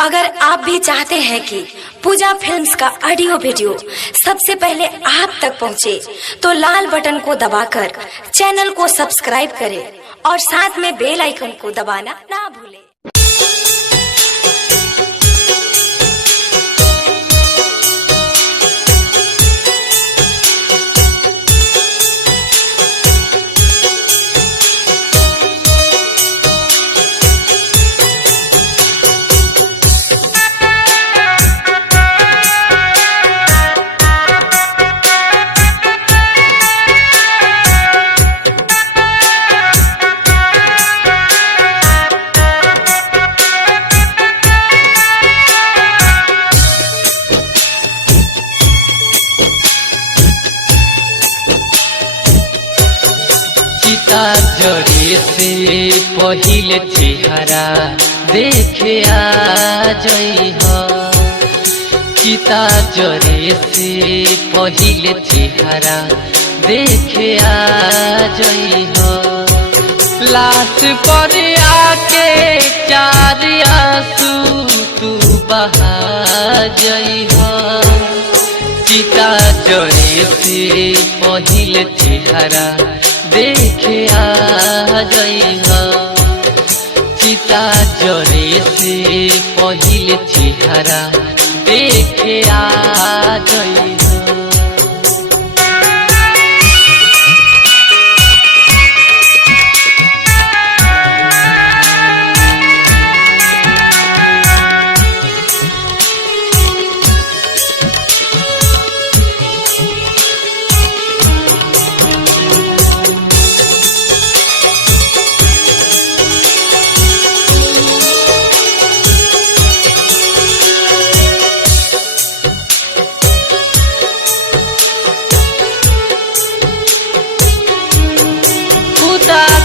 अगर आप भी चाहते हैं कि पूजा फिल्म्स का ऑडियो वीडियो सबसे पहले आप तक पहुंचे, तो लाल बटन को दबाकर चैनल को सब्सक्राइब करें और साथ में बेल आइकन को दबाना ना भूलें। जरे से पहिले चेहरा देखे आ जई हो, चिता जरे से पहिले चेहरा देखे आ जई हो। लाश पर आके चार आंसू तू बहा जई हो, चिता जरे से पहिले चेहरा देखे आ जई हो, चिता जरे से पहिले चेहरा देखे आ जई हो।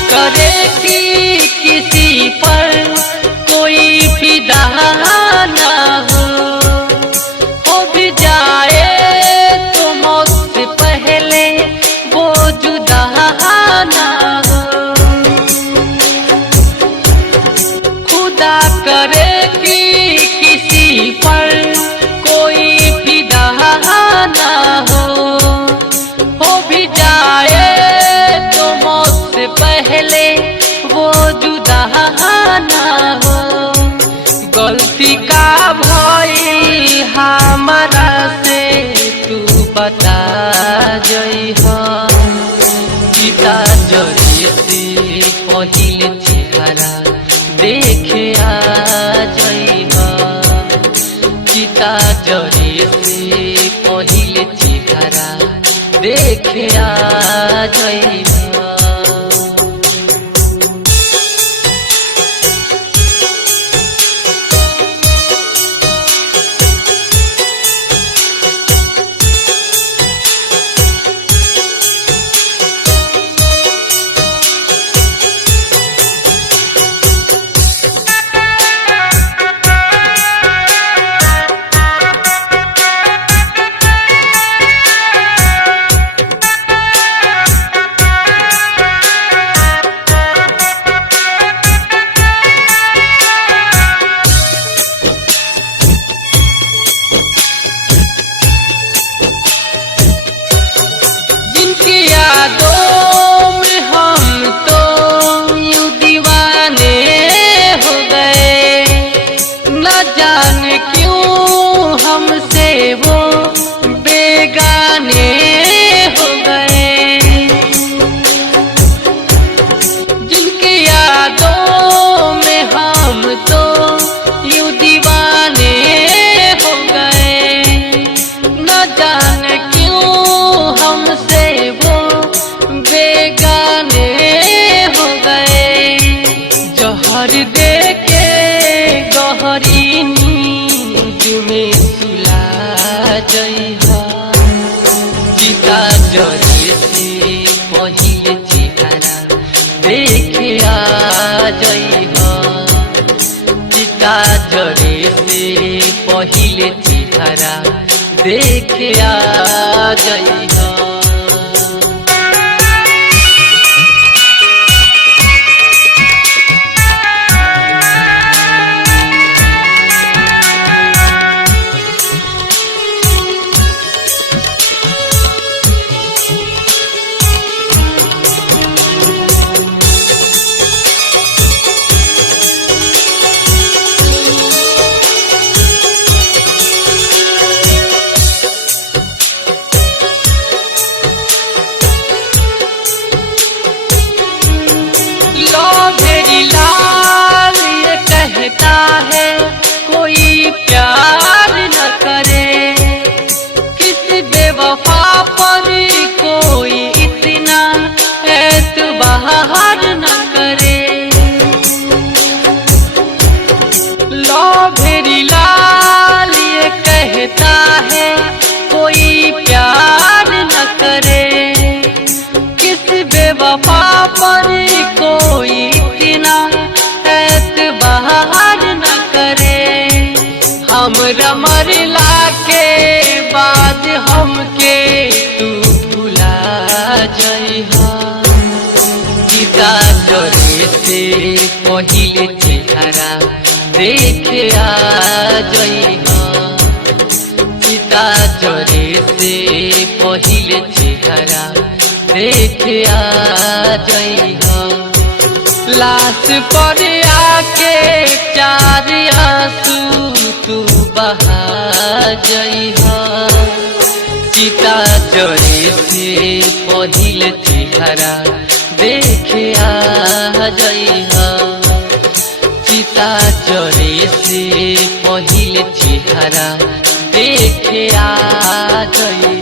करे कि किसी पर कोई फिदा ना हो भी जाए तो मौत से पहले वो जुदा ना हो। खुदा करे कि किसी पर कोई फिदा ना हो भी जाए पहले वो जुदा ना हो। गलती का भई हमारा से तू बता जई हो, चिता जरे से पहिले चेहरा देखे आ जई हो, चिता जरे से पहिले चेहरा देखे आ जई हो। यादों में हम तो यूं दीवाने हो गए, न जाने क्यों हमसे वो बेगाने हो गए। जिनकी यादों में हम तो यूं दीवाने हो गए, न जाने क्यों हमसे वो बेगाने हो गए। जहर दे के गहरी नींद में सुला जई हो, चिता जरे से पहिले चेहरा देखे आ जई हो, चिता जरे से पहिले चेहरा देखे आ जई हो। हमरा मरला के बाद हमके तू भुला जइहा चिता जरे से पहिले चेहरा देखे आ जइहा चिता जरे से पहिले चेहरा देखे आ जइहा लाश पर आके चार आंसू तू बहा जइहा चिता जरे से पहिले चेहरा देखे आ जइहा चिता जरे से पहिले चेहरा देखे आ जइहा।